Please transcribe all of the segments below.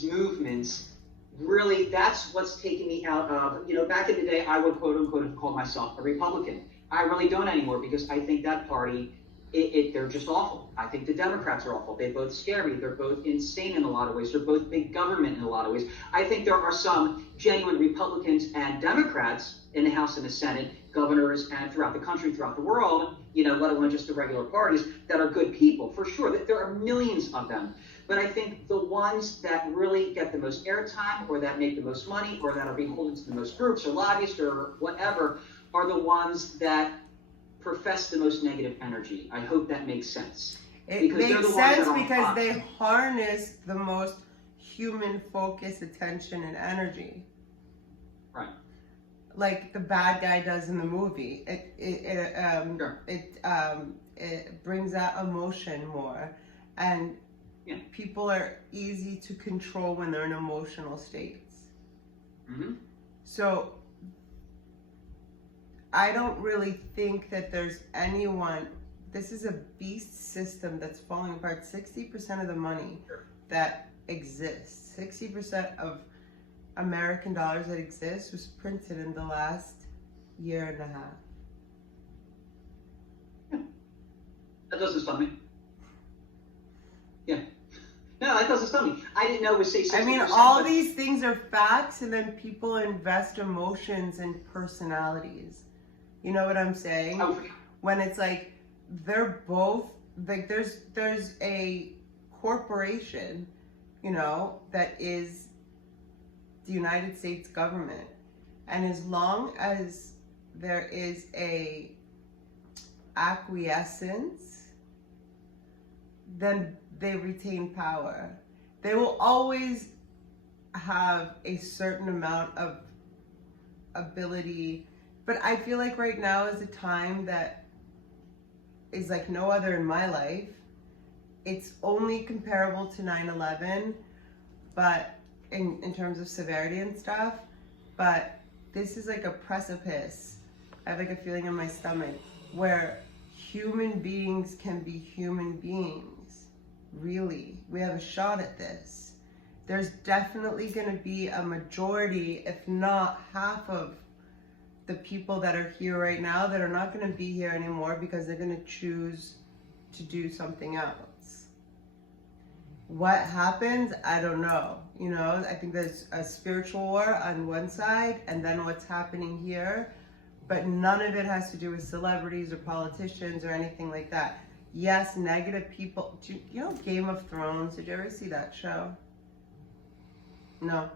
these movements, really, that's what's taking me out of, back in the day, I would quote unquote have called myself a Republican. I really don't anymore because I think that party, they're just awful. I think the Democrats are awful. They both scare me. They're both insane in a lot of ways. They're both big government in a lot of ways. I think there are some genuine Republicans and Democrats in the House and the Senate, governors, and throughout the country, throughout the world, let alone just the regular parties, that are good people, for sure. There are millions of them. But I think the ones that really get the most airtime, or that make the most money, or that are beholden to the most groups or lobbyists or whatever, are the ones that profess the most negative energy. I hope that makes sense. It makes sense because they harness the most human-focused attention and energy. Right. Like the bad guy does in the movie. It brings out emotion more, and people are easy to control when they're in emotional states. Mm-hmm. So I don't really think that there's anyone. This is a beast system that's falling apart. 60% of the money that exists, 60% of American dollars that exist was printed in the last year and a half. Yeah. That doesn't stun me. Yeah. No, that doesn't stun me. I didn't know it was, say, 60%. I mean, all these things are facts, and then people invest emotions and personalities. You know what I'm saying? Oh. When it's like, they're both, like, there's a corporation, that is the United States government. And as long as there is a acquiescence, then they retain power. They will always have a certain amount of ability, but I feel like right now is a time that is like no other in my life. It's only comparable to 9/11, but in terms of severity and stuff, but this is like a precipice. I have like a feeling in my stomach where human beings can be human beings. Really, we have a shot at this. There's definitely going to be a majority, if not half of the people that are here right now that are not going to be here anymore because they're going to choose to do something else. What happens? I don't know. I think there's a spiritual war on one side and then what's happening here, but none of it has to do with celebrities or politicians or anything like that. Yes, negative people. Game of Thrones? Did you ever see that show? No.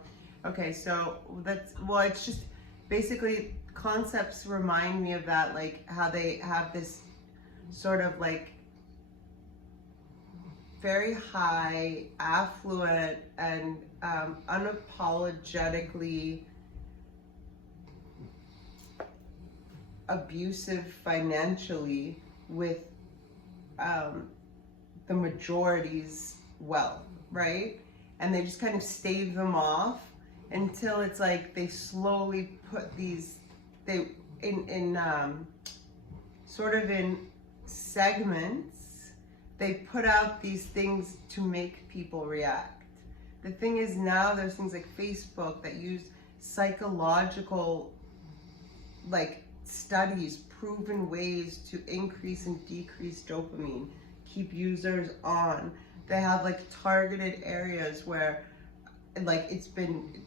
Okay, so it's just basically concepts remind me of that, like how they have this sort of like very high, affluent, and unapologetically abusive financially with the majority's wealth, right? And they just kind of stave them off until it's like they slowly put these, sort of in segments, they put out these things to make people react. The thing is now there's things like Facebook that use psychological studies, proven ways to increase and decrease dopamine, keep users on. They have targeted areas where it's been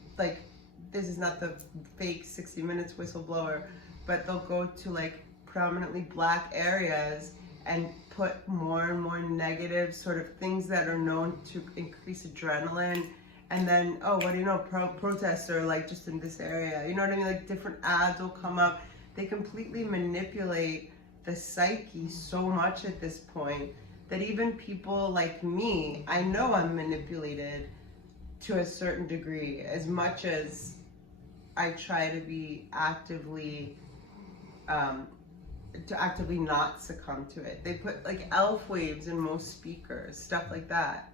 this is not the fake 60 Minutes whistleblower, but they'll go to prominently black areas and put more and more negative sort of things that are known to increase adrenaline. And then, oh, what do you know, protests are just in this area. You know what I mean? Different ads will come up. They completely manipulate the psyche so much at this point that even people like me, I know I'm manipulated to a certain degree, as much as I try to be actively not succumb to it. They put elf waves in most speakers, stuff like that,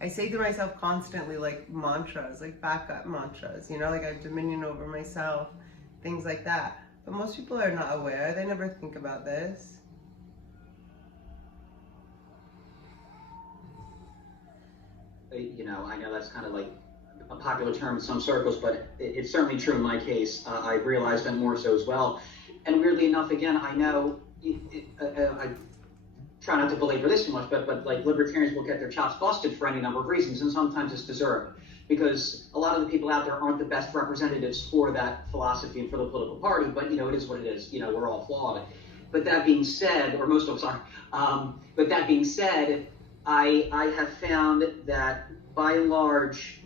I say to myself constantly mantras, backup mantras, I have dominion over myself, things like that. But most people are not aware. They never think about this. I know that's kind of like a popular term in some circles, but it's certainly true in my case. I realized that more so as well. And weirdly enough, again, I know I try not to belabor this too much, but like libertarians will get their chops busted for any number of reasons, and sometimes it's deserved because a lot of the people out there aren't the best representatives for that philosophy and for the political party. But it is what it is. We're all flawed. But that being said, or most of us are. But that being said, I have found that by and large,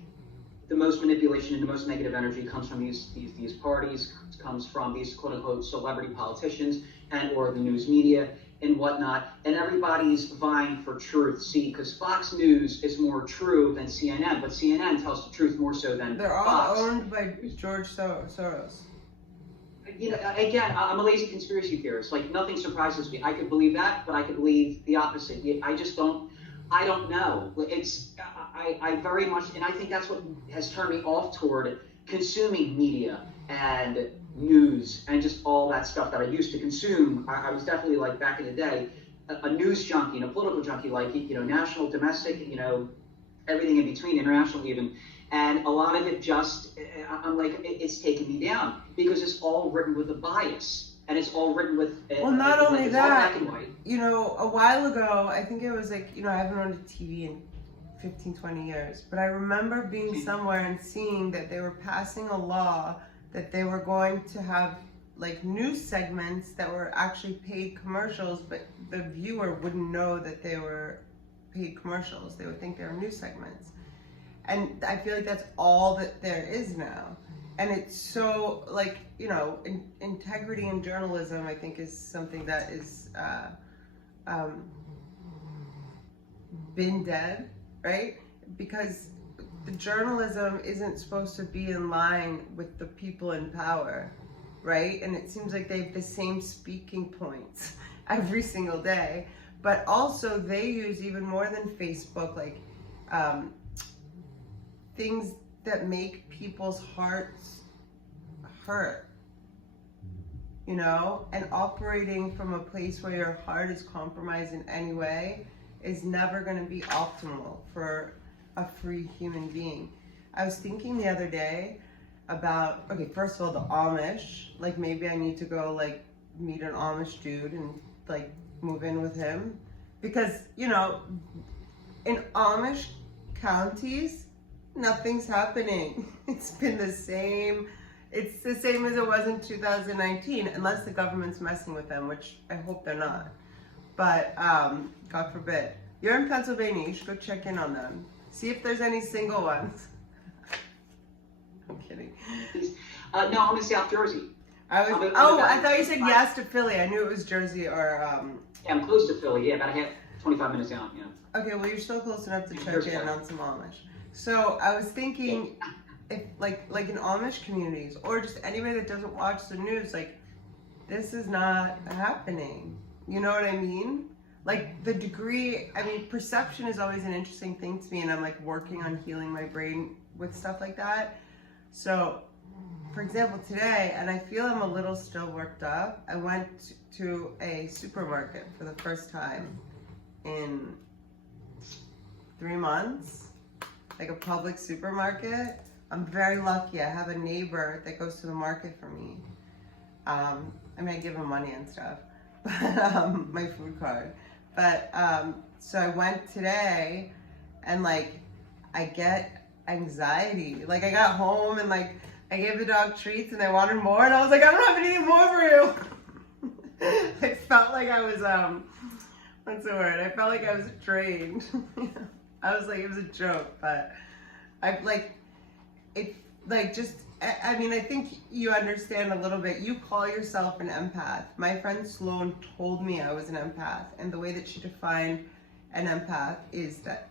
the most manipulation and the most negative energy comes from these parties, comes from these quote unquote celebrity politicians and or the news media and whatnot, and everybody's vying for truth. See, because Fox News is more true than CNN, but CNN tells the truth more so than They're all Fox. owned by George Soros. Again, I'm a lazy conspiracy theorist. Like, nothing surprises me. I could believe that, but I could believe the opposite. I just don't. I don't know. I very much, and I think that's what has turned me off toward consuming media and news and just all that stuff that I used to consume. I was definitely, like, back in the day, a news junkie and a political junkie, like, national, domestic, everything in between, international even. And a lot of it just, I'm like, it's taken me down because it's all written with a bias. And it's all written with, well, not only it's that, all black and white. A while ago, I think it was like, I haven't owned a TV in 15, 20 years, but I remember being somewhere and seeing that they were passing a law that they were going to have like news segments that were actually paid commercials, but the viewer wouldn't know that they were paid commercials. They would think they were news segments. And I feel like that's all that there is now. And it's so, like, integrity in journalism, I think, is something that is been dead, right? Because the journalism isn't supposed to be in line with the people in power, right? And it seems like they have the same speaking points every single day. But also they use even more than Facebook, like things that make people's hearts hurt, and operating from a place where your heart is compromised in any way is never going to be optimal for a free human being. I was thinking the other day about, okay, first of all, the Amish, like maybe I need to go like meet an Amish dude and like move in with him because, in Amish counties, nothing's happening. It's been the same. It's the same as it was in 2019, unless the government's messing with them, which I hope they're not. But God forbid. You're in Pennsylvania. You should go check in on them. See if there's any single ones. I'm kidding. No, I'm in South Jersey. I thought you said yes to Philly. I knew it was Jersey or. Yeah, I'm close to Philly. Yeah, about 25 minutes out. Yeah. Okay, well you're still close enough to check in on some Amish. So I was thinking, if like in Amish communities or just anybody that doesn't watch the news, like this is not happening. You know what I mean? Like the degree, perception is always an interesting thing to me, and I'm like working on healing my brain with stuff like that. So, for example, today, and I feel I'm a little still worked up, I went to a supermarket for the first time in 3 months, like a public supermarket. I'm very lucky. I have a neighbor that goes to the market for me. I give him money and stuff, but my food card. But so I went today, and like I get anxiety. Like I got home and like I gave the dog treats and they wanted more, and I was like, I don't have anything more for you. I felt like I was what's the word? I felt like I was trained. I was like, it was a joke, but I like it. Like just, I think you understand a little bit. You call yourself an empath. My friend Sloan told me I was an empath, and the way that she defined an empath is that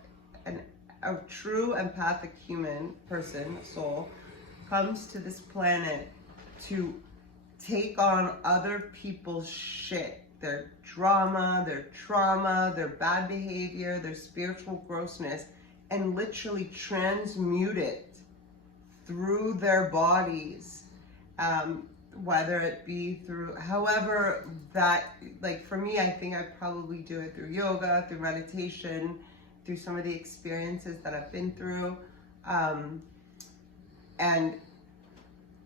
a true empathic human person, soul, comes to this planet to take on other people's shit, their drama, their trauma, their bad behavior, their spiritual grossness, and literally transmute it through their bodies, whether it be through, however that, like for me, I think I probably do it through yoga, through meditation, through some of the experiences that I've been through, and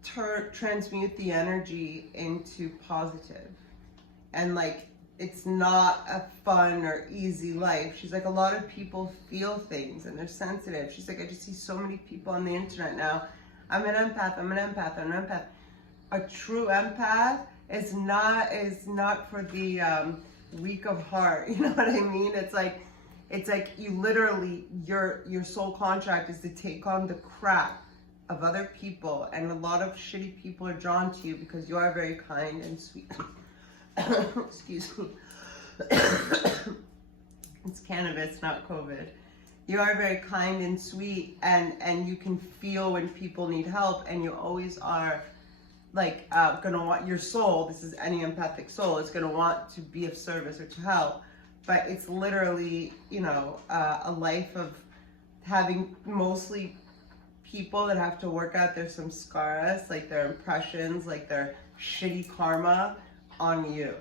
transmute the energy into positive. And like, it's not a fun or easy life. She's like, a lot of people feel things and they're sensitive. She's like, I just see so many people on the internet now. I'm an empath, I'm an empath, I'm an empath. A true empath is not for the weak of heart. You know what I mean? It's like you literally, your soul contract is to take on the crap of other people, and a lot of shitty people are drawn to you because you are very kind and sweet. Excuse me. It's cannabis, not COVID. You are very kind and sweet, and you can feel when people need help, and you always are like gonna want your soul. This is any empathic soul is gonna want to be of service or to help, but it's literally, you know, a life of having mostly people that have to work out their samskaras, like their impressions, like their shitty karma on you.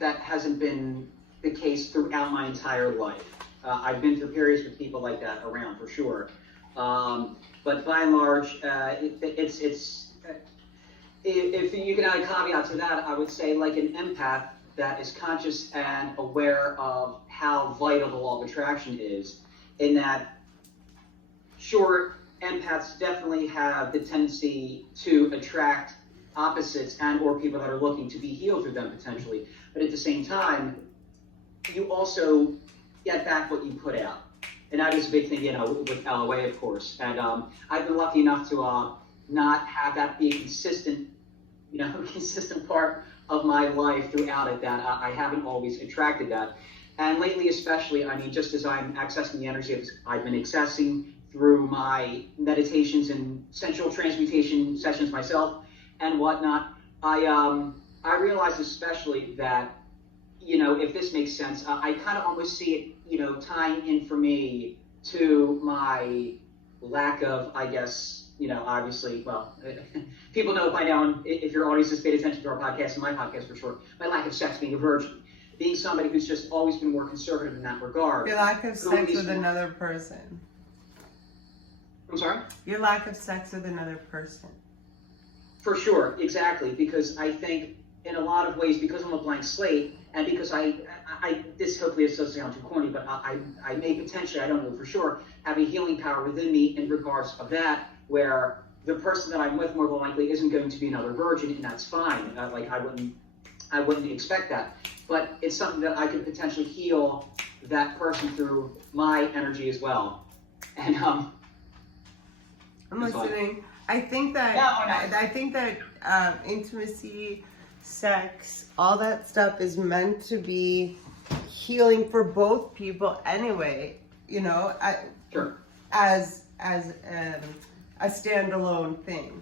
That hasn't been the case throughout my entire life. I've been through periods with people like that around, for sure. But by and large, if you can add a caveat to that, I would say like an empath that is conscious and aware of how vital the law of attraction is, in that, sure, empaths definitely have the tendency to attract opposites and or people that are looking to be healed through them potentially. But at the same time, you also get back what you put out. And that is a big thing, you know, with LOA, of course. And I've been lucky enough to not have that be a consistent, you know, consistent part of my life throughout it, that I haven't always attracted that. And lately especially, I mean, just as I'm accessing the energy I've been accessing through my meditations and sensual transmutation sessions myself and whatnot, I realize especially that, you know, if this makes sense, I kind of almost see it, you know, tying in for me to my lack of, I guess, you know, obviously, well, people know by now, and if your audience has paid attention to our podcast and my podcast for sure, my lack of sex, being a virgin, being somebody who's just always been more conservative in that regard. Your lack of sex with another person. I'm sorry? Your lack of sex with another person. For sure, exactly, because I think in a lot of ways, because I'm a blank slate, and because I this hopefully doesn't sound too corny, but I may potentially, I don't know for sure, have a healing power within me in regards of that, where the person that I'm with more than likely isn't going to be another virgin, and that's fine. Like I wouldn't expect that, but it's something that I could potentially heal that person through my energy as well. And I'm listening. I think that intimacy, sex, all that stuff is meant to be healing for both people anyway. You know, sure. As a standalone thing.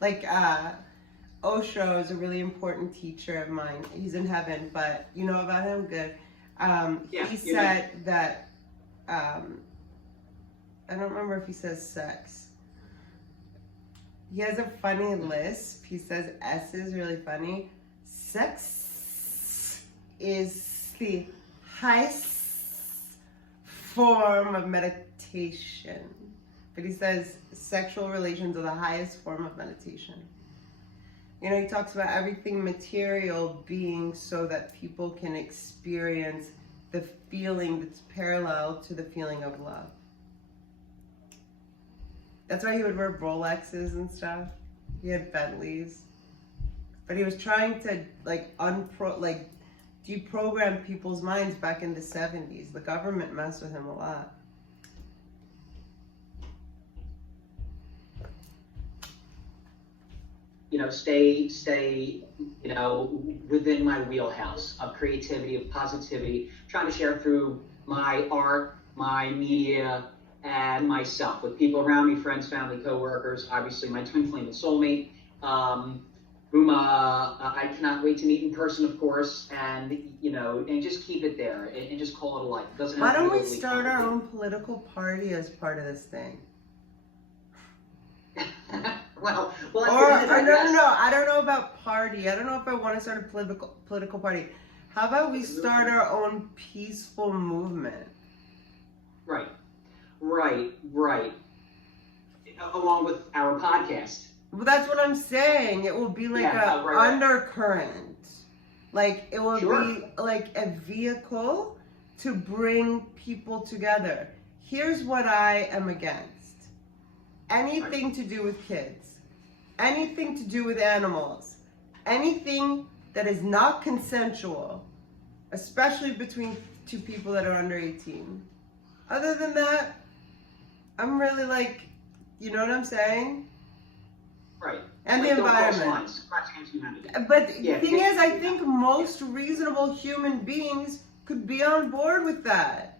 Like Osho is a really important teacher of mine. He's in heaven, but you know about him? Good. He said that, I don't remember if he says sex. He has a funny lisp. He says S is really funny. Sex is the highest form of meditation. But he says sexual relations are the highest form of meditation. You know, he talks about everything material being so that people can experience the feeling that's parallel to the feeling of love. That's why he would wear Rolexes and stuff. He had Bentleys. But he was trying to deprogram people's minds back in the 70s. The government messed with him a lot. You know, stay, you know, within my wheelhouse of creativity, of positivity, trying to share through my art, my media, and myself with people around me, friends, family, co-workers, obviously my twin flame and soulmate, whom I cannot wait to meet in person, of course, and, you know, and just keep it there and just call it a life. It doesn't have Why to be don't we overly start our own complicated. political party as part of this thing? Well, Or that's the no, no, no. I don't know about party. I don't know if I want to start a political party. How about we start our own peaceful movement? Right, right. Along with our podcast. Well, that's what I'm saying. It will be like Yeah, a right. undercurrent. Like it will Sure. be like a vehicle to bring people together. Here's what I am against. Anything to do with kids. Anything to do with animals. Anything that is not consensual, especially between two people that are under 18. Other than that, I'm really like, you know what I'm saying? Right. And Like, the don't cross environment. lines. Cross against humanity. But Yeah, the thing yeah. is, I think most reasonable human beings could be on board with that.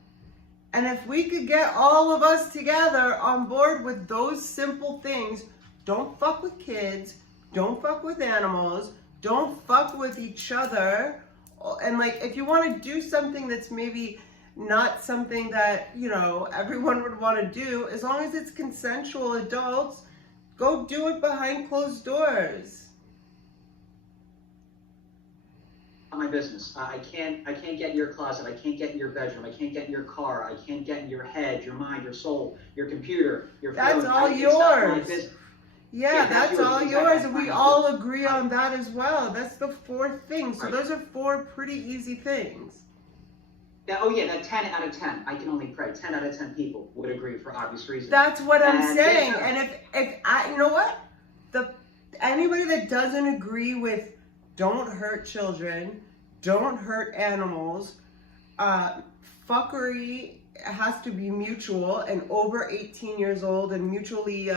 And if we could get all of us together on board with those simple things, don't fuck with kids, don't fuck with animals, don't fuck with each other. And like, if you want to do something that's maybe not something that, you know, everyone would want to do, as long as it's consensual adults, go do it behind closed doors. My business. I can't get in your closet. I can't get in your bedroom. I can't get in your car. I can't get in your head, your mind, your soul, your computer, your phone. That's all It's not my yours. business. Yeah, that's yours. all Exactly. yours, and we all agree on that as well. That's the fourth thing. So Right. those are four pretty easy things. Yeah, oh yeah, that 10 out of 10. I can only pray 10 out of 10 people would agree for obvious reasons. That's what I'm And saying. yeah. And if I, you know what, anybody that doesn't agree with don't hurt children, don't hurt animals, fuckery has to be mutual and over 18 years old and mutually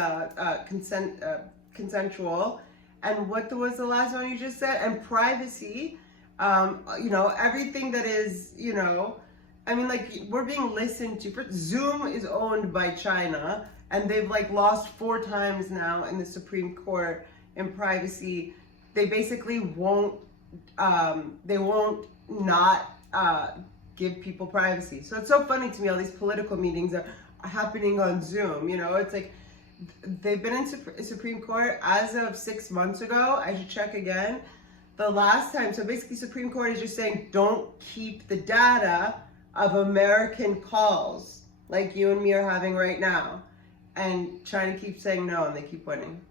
consensual. And what was the last one you just said? And privacy. You know, everything that is, you know, I mean, like, we're being listened to. Zoom is owned by China, and they've like lost 4 times now in the Supreme Court in privacy. They basically won't not give people privacy. So it's so funny to me, all these political meetings are happening on Zoom. You know, it's like they've been in Supreme Court as of 6 months ago. I should check again. The last time, so basically Supreme Court is just saying don't keep the data of American calls like you and me are having right now. And China keeps saying no, and they keep winning.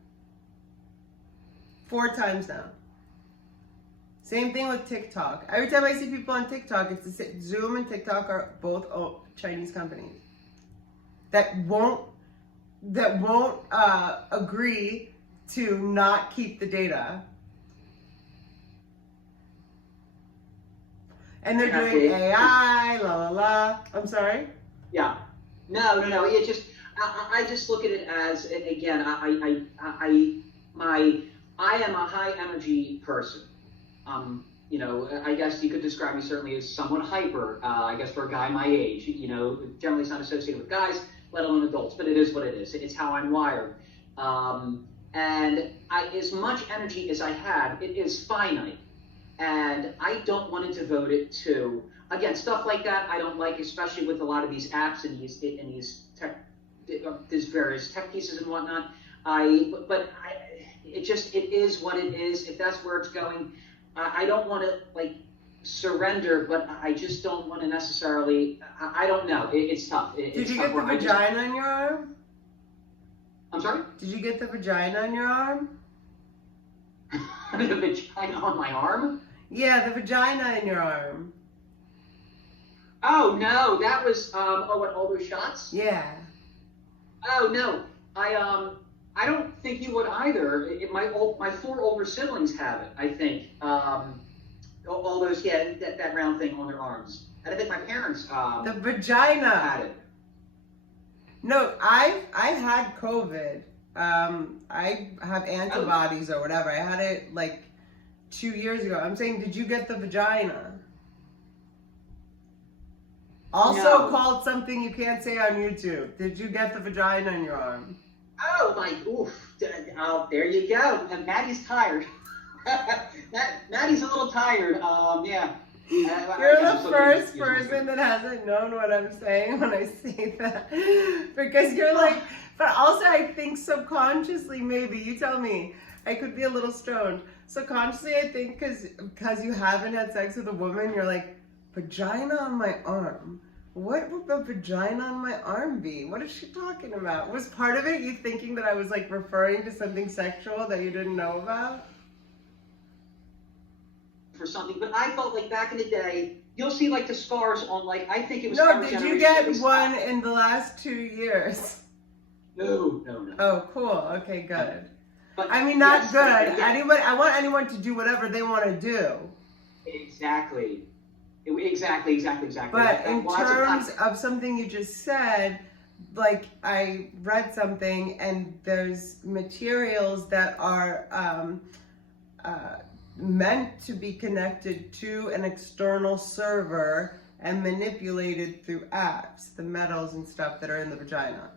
4 times now. Same thing with TikTok. Every time I see people on TikTok, it's the same. Zoom and TikTok are both Chinese companies that won't agree to not keep the data. And they're doing AI, la la la. I'm sorry? Yeah. No. It just, I just look at it as, again, I am a high energy person. You know, I guess you could describe me certainly as somewhat hyper. I guess for a guy my age, you know, generally it's not associated with guys, let alone adults, but it is what it is. It's how I'm wired. And as much energy as I have, it is finite. And I don't want to devote it to, again, stuff like that I don't like, especially with a lot of these apps and these tech, these various tech pieces and whatnot. It is what it is. If that's where it's going, I don't want to like surrender, but I just don't want to necessarily. I don't know. It's tough. Did you get the vagina on your arm? I'm sorry? Did you get the vagina on your arm? The vagina on my arm? Yeah, the vagina in your arm. Oh no, that was what, all those shots? Yeah. Oh no, I don't think you would either. My 4 older siblings have it. I think all those that round thing on their arms. And I think my parents the vagina had it. No, I had COVID. I have antibodies or whatever. I had it like 2 years ago. I'm saying, did you get the vagina? Also No. called something you can't say on YouTube. Did you get the vagina in your arm? Oh my, oof. Oh, there you go. And Maddie's tired. Maddie's a little tired. Yeah. You're the first person that hasn't known what I'm saying when I say that. Because you're like, but also I think subconsciously, maybe, you tell me, I could be a little stoned. Subconsciously, I think because you haven't had sex with a woman, you're like, vagina on my arm. What would the vagina on my arm be? What is she talking about? Was part of it you thinking that I was like referring to something sexual that you didn't know about? For something, but I felt like back in the day, you'll see like the scars on like, I think it was. No, did you get one in the last 2 years? No. Oh, cool. Okay, good. But I mean, not yes, good. yeah. I want anyone to do whatever they want to do. Exactly. But in terms of something you just said, like I read something and there's materials that are meant to be connected to an external server and manipulated through apps, the metals and stuff that are in the vagina.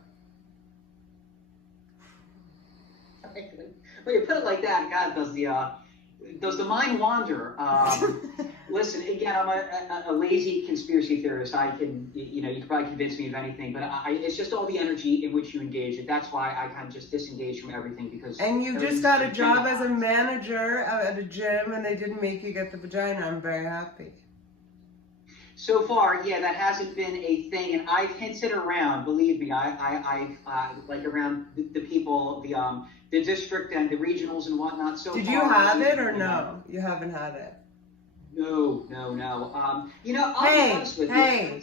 When you put it like that, God, does the mind wander? Listen, again, I'm a lazy conspiracy theorist. I can, you can probably convince me of anything, but it's just all the energy in which you engage it. That's why I kind of just disengage from everything because. And you just got a job as a manager at a gym, and they didn't make you get the vagina. I'm very happy. So far, yeah, that hasn't been a thing, and I've hinted around. Believe me, I like around the people, the district and the regionals and whatnot. So did far, you have it or no? You haven't had it. No. I'll be honest with you.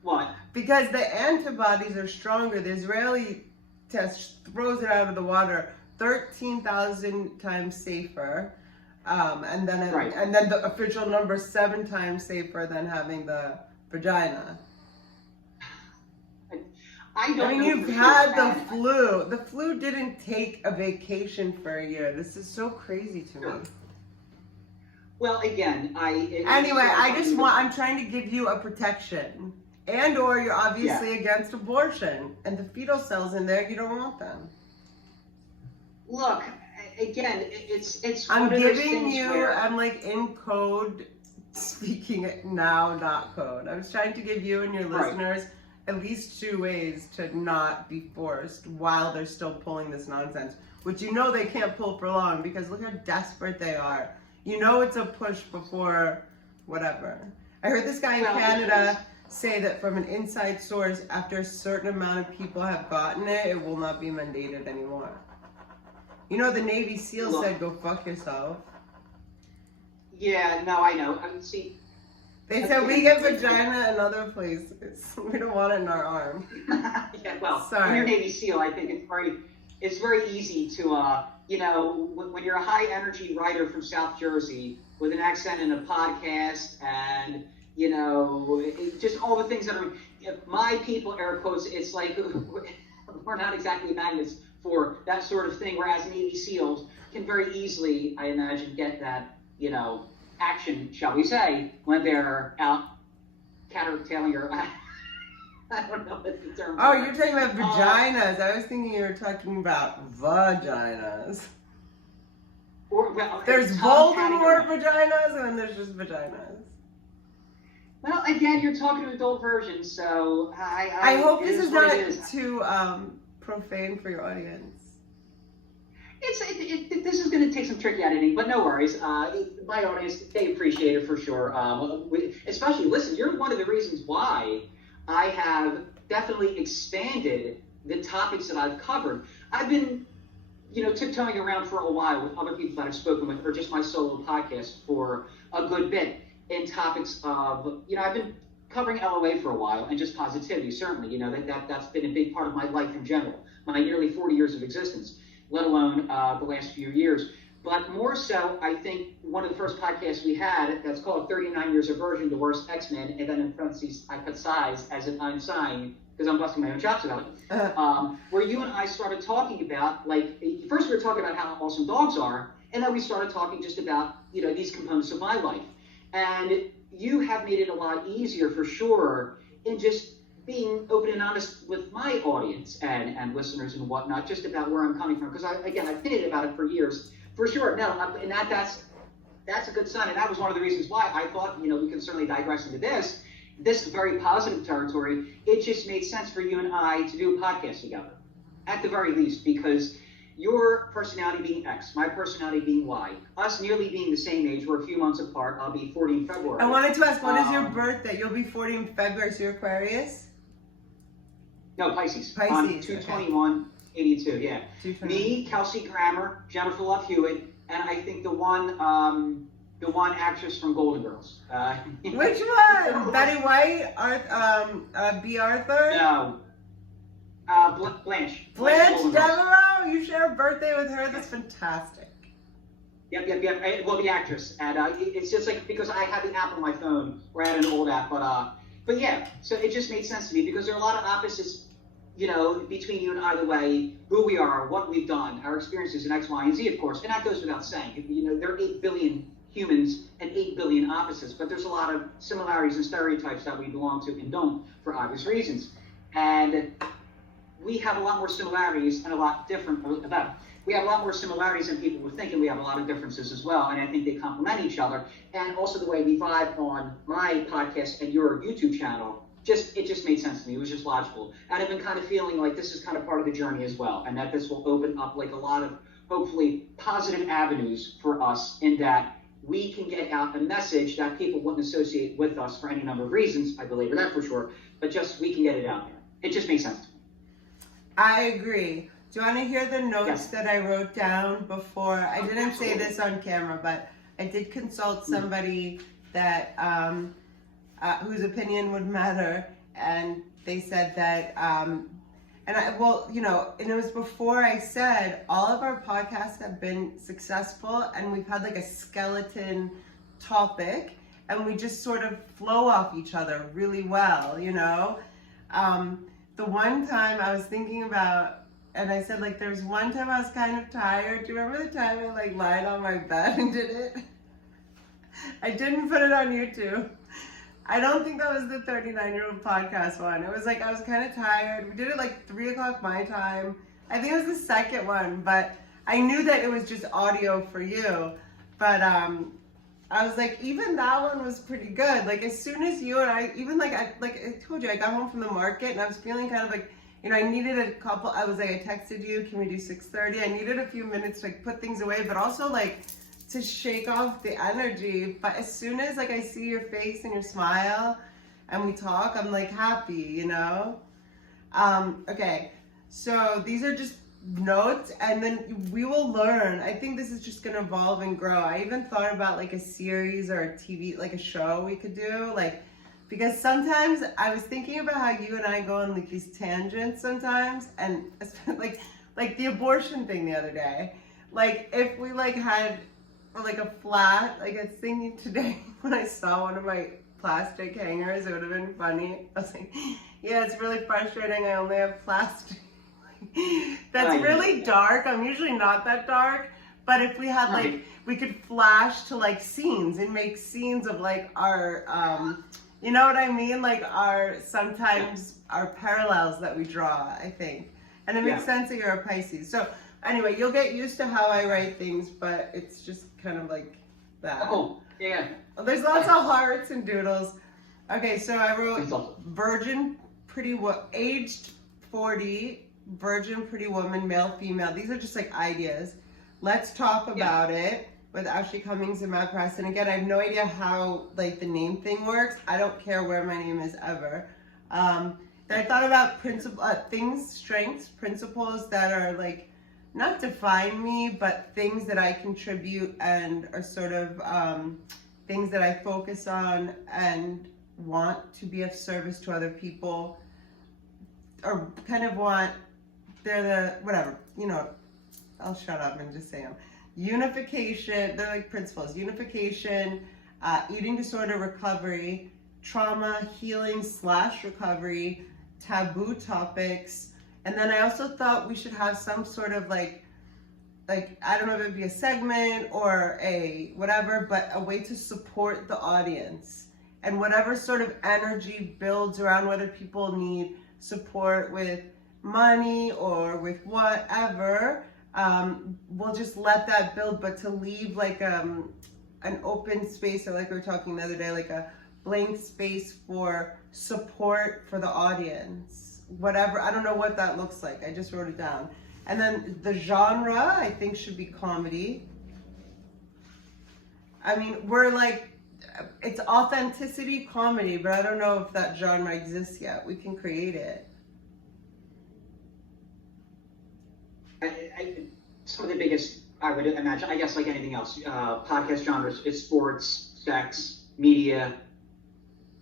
What? Because the antibodies are stronger. The Israeli test throws it out of the water 13,000 times safer. And then the official number 7 times safer than having the vagina. I mean, you've had the flu. The flu didn't take a vacation for a year. This is so crazy to me. Well, again, I'm trying to give you a protection. And or you're obviously against abortion. And the fetal cells in there, you don't want them. Look, again, it's I'm one of those giving things you, where... I'm like in code, speaking it now, not code. I was trying to give you and your listeners at least 2 ways to not be forced while they're still pulling this nonsense, which they can't pull for long because look how desperate they are. It's a push before whatever. I heard this guy in Canada say that from an inside source, after a certain amount of people have gotten it, it will not be mandated anymore. The Navy SEAL said, go fuck yourself. Yeah, no, I know. I mean, see... They said we get vagina in other places. We don't want it in our arm. Yeah, well, sorry. When you're Navy SEAL, I think it's very easy to, when you're a high-energy writer from South Jersey with an accent and a podcast and, just all the things that are... My people, air quotes, it's like we're not exactly magnets for that sort of thing, whereas Navy SEALs can very easily, I imagine, get that, action, shall we say, when they're out cattail or I don't know what the term. Oh, you're talking about vaginas. I was thinking you were talking about vaginas. There's Voldemort vaginas, and then there's just vaginas. Well, again, you're talking to adult versions, so I hope this is not too profane for your audience. This is going to take some tricky editing, but no worries. My audience, they appreciate it for sure. Especially, listen, you're one of the reasons why I have definitely expanded the topics that I've covered. I've been, tiptoeing around for a while with other people that I've spoken with, or just my solo podcast for a good bit in topics of, I've been covering LOA for a while and just positivity, certainly. That's been a big part of my life in general, my nearly 40 years of existence, let alone the last few years. But more so, I think one of the first podcasts we had that's called 39 Years of Virgin, the Worst X-Men, and then in parentheses, I put size as an unsigned, because I'm busting my own chops about it, where you and I started talking about, first we were talking about how awesome dogs are, and then we started talking just about, these components of my life. And you have made it a lot easier, for sure, in just being open and honest with my audience and listeners and whatnot, just about where I'm coming from. Because I've hinted about it for years. For sure, no, and that's a good sign. And that was one of the reasons why I thought, we can certainly digress into this. This is very positive territory. It just made sense for you and I to do a podcast together, at the very least, because your personality being X, my personality being Y, us nearly being the same age, we're a few months apart. I'll be 40 in February. I wanted to ask, what is your birthday? You'll be 40 in February, so you're Aquarius? No, Pisces. Pisces, 2/21/82, yeah. 2/21. Me, Kelsey Grammer, Jennifer Love Hewitt, and I think the one actress from Golden Girls. Which one? Betty White? B. Arthur? No. Blanche. Blanche Devereaux? You share a birthday with her? That's fantastic. Yep. Well, the actress. And it's just like, because I had the app on my phone, or I had an old app, but yeah, so it just made sense to me, because there are a lot of opposites, between you and I, the way, who we are, what we've done, our experiences in X, Y, and Z, of course, and that goes without saying. There are 8 billion humans and 8 billion opposites, but there's a lot of similarities and stereotypes that we belong to and don't, for obvious reasons. And we have a lot more similarities and a lot different about it. We have a lot more similarities than people would think, and we have a lot of differences as well, and I think they complement each other. And also the way we vibe on my podcast and your YouTube channel, it just made sense to me. It was just logical. And I've been kind of feeling like this is kind of part of the journey as well, and that this will open up like a lot of, hopefully, positive avenues for us, in that we can get out a message that people wouldn't associate with us for any number of reasons. I belabor that for sure, but just we can get it out there. It just makes sense to me. I agree. Do you want to hear the notes Yes. that I wrote down before? I didn't say this on camera, but I did consult somebody that whose opinion would matter, and they said that, and it was before I said all of our podcasts have been successful, and we've had like a skeleton topic, and we just sort of flow off each other really well, The one time I was thinking about, and I said, like, there's one time I was kind of tired. Do you remember the time I lied on my bed and did it? I didn't put it on YouTube. I don't think that was the 39-year-old podcast one. It was like, I was kind of tired. We did it 3 o'clock my time. I think it was the second one, but I knew that it was just audio for you. But I was like, even that one was pretty good. Like, as soon as you and I, even I told you, I got home from the market and I was feeling kind of like, I needed a couple, I texted you, can we do 6:30? I needed a few minutes to put things away, but also to shake off the energy. But as soon as I see your face and your smile and we talk, I'm happy, Okay, so these are just notes, and then we will learn. I think this is just gonna evolve and grow. I even thought about a series or a TV, a show we could do, because sometimes I was thinking about how you and I go on these tangents sometimes, and like the abortion thing the other day. If we had a flat, I was thinking today when I saw one of my plastic hangers, it would have been funny. I was like, yeah, it's really frustrating. I only have plastic. That's really dark. I'm usually not that dark, but if we had we could flash to scenes and make scenes of our you know what I mean, our parallels that we draw, I think, and it makes sense that you're a Pisces. So anyway, you'll get used to how I write things, but it's just kind of that. Oh, yeah. There's lots of hearts and doodles. Okay, so I wrote virgin, aged 40, virgin, pretty woman, male, female. These are just ideas. Let's talk about it with Ashley Cummings and Matt Preston. Again, I have no idea how the name thing works. I don't care where my name is ever. Then I thought about strengths, principles that are not define me, but things that I contribute and are sort of things that I focus on and want to be of service to other people, or kind of I'll shut up and just say them. Unification, they're principles. Unification, eating disorder recovery, trauma healing / recovery, taboo topics. And then I also thought we should have some sort of I don't know if it'd be a segment or a whatever, but a way to support the audience. And whatever sort of energy builds around whether people need support with money or with whatever, we'll just let that build, but to leave an open space, or like we were talking the other day, like a blank space for support for the audience. Whatever, I don't know what that looks like. I just wrote it down. And then the genre, I think, should be comedy. I mean, we're like, it's authenticity comedy, but I don't know if that genre exists yet. We can create it. Some of the biggest, I would imagine, I guess like anything else, podcast genres, it's sports, sex, media,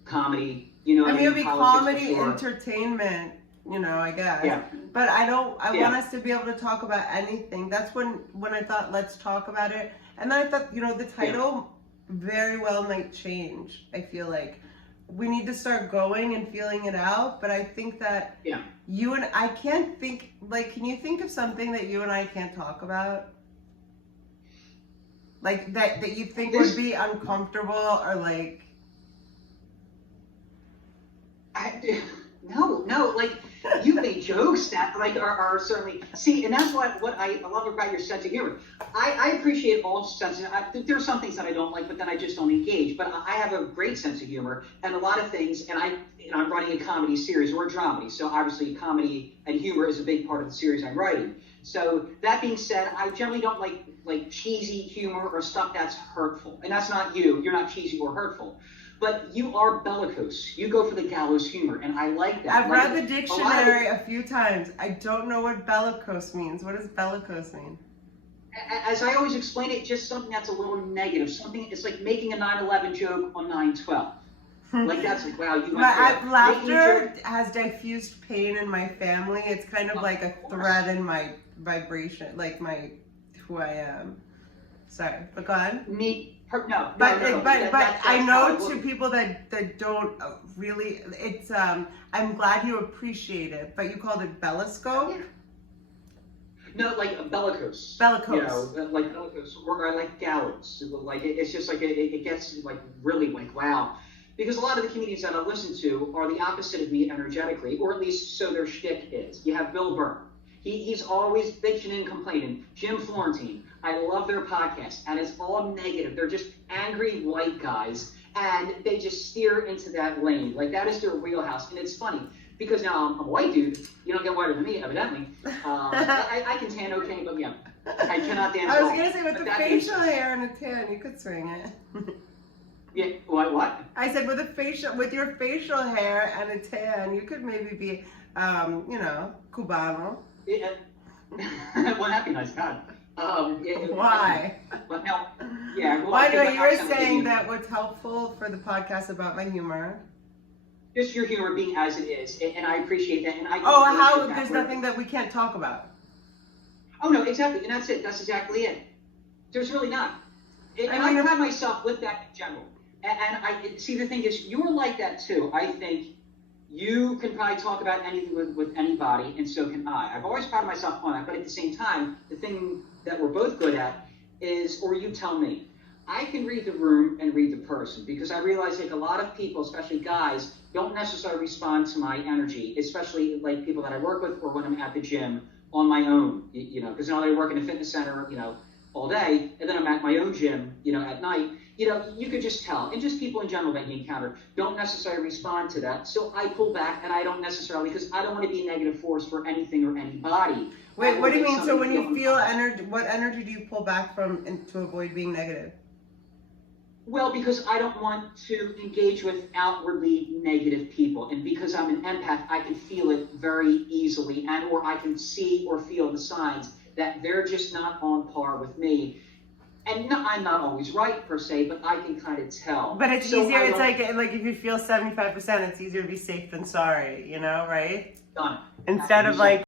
comedy, you know. I mean, it'll be comedy, sure. entertainment, you know, I guess. Yeah. But I want us to be able to talk about anything. That's when I thought, let's talk about it. And then I thought, you know, the title very well might change. I feel like we need to start going and feeling it out. But I think that you and I can't think, like, can you think of something that you and I can't talk about? Like that you think would be uncomfortable, or like... No, like, you make jokes that like are certainly, see, and that's what I love about your sense of humor. I appreciate all sense of, there's some things that I don't like, but then I just don't engage. But I have a great sense of humor, and a lot of things, and I'm running a comedy series or a dramedy, so obviously comedy and humor is a big part of the series I'm writing. So that being said, I generally don't like cheesy humor or stuff that's hurtful, and that's not you. You're not cheesy or hurtful. But you are bellicose. You go for the gallows humor, and I like that. I've read the dictionary a few times. I don't know what bellicose means. What does bellicose mean? As I always explain it, just something that's a little negative. Something, it's like making a 9/11 joke on 9/12. Like, that's like, wow, you went laughter has diffused pain in my family. It's kind of like a thread in my vibration, like who I am. Sorry, but go on. No, but I know to people that don't really, it's I'm glad you appreciate it, but you called it bellisco? No, like bellicose. Bellicose. You know, like bellicose, or like gallows. Like, it's just like, it gets like really like, wow. Because a lot of the comedians that I listen to are the opposite of me energetically, or at least so their shtick is. You have Bill Burr. He's always bitching and complaining. Jim Florentine, I love their podcast, and it's all negative. They're just angry white guys, and they just steer into that lane. Like, that is their wheelhouse, and it's funny, because now I'm a white dude. You don't get whiter than me, evidently. I can tan okay, but yeah, I cannot dance. I was going to say, with the facial hair and a tan, you could swing it. Yeah, what? I said, with your facial hair and a tan, you could maybe be, you know, Cubano. Yeah. Well, that'd be nice, God. Why? But no, yeah. Well, well, anyway, you were saying that what's helpful for the podcast about my humor? Just your humor being as it is, and I appreciate that. And how there's nothing that we can't talk about. Oh no, exactly, and that's it. That's exactly it. There's really not. I pride myself with that in general. And I see, the thing is, you're like that too. I think you can probably talk about anything with anybody, and so can I. I've always prided myself on that, but at the same time, the thing that we're both good at is, or you tell me, I can read the room and read the person, because I realize like a lot of people, especially guys, don't necessarily respond to my energy, especially like people that I work with or when I'm at the gym on my own, you know, because now I work in a fitness center, you know, all day, and then I'm at my own gym, you know, at night. You know, you could just tell, and just people in general that you encounter don't necessarily respond to that. So I pull back, and I don't necessarily, because I don't want to be a negative force for anything or anybody. Wait, what do you mean? So when you feel energy, what energy do you pull back from to avoid being negative? Well, because I don't want to engage with outwardly negative people, and because I'm an empath, I can feel it very easily, and or I can see or feel the signs that they're just not on par with me. And no, I'm not always right per se, but I can kind of tell. But it's easier. It's like if you feel 75%, it's easier to be safe than sorry. You know, right? Done. Instead of like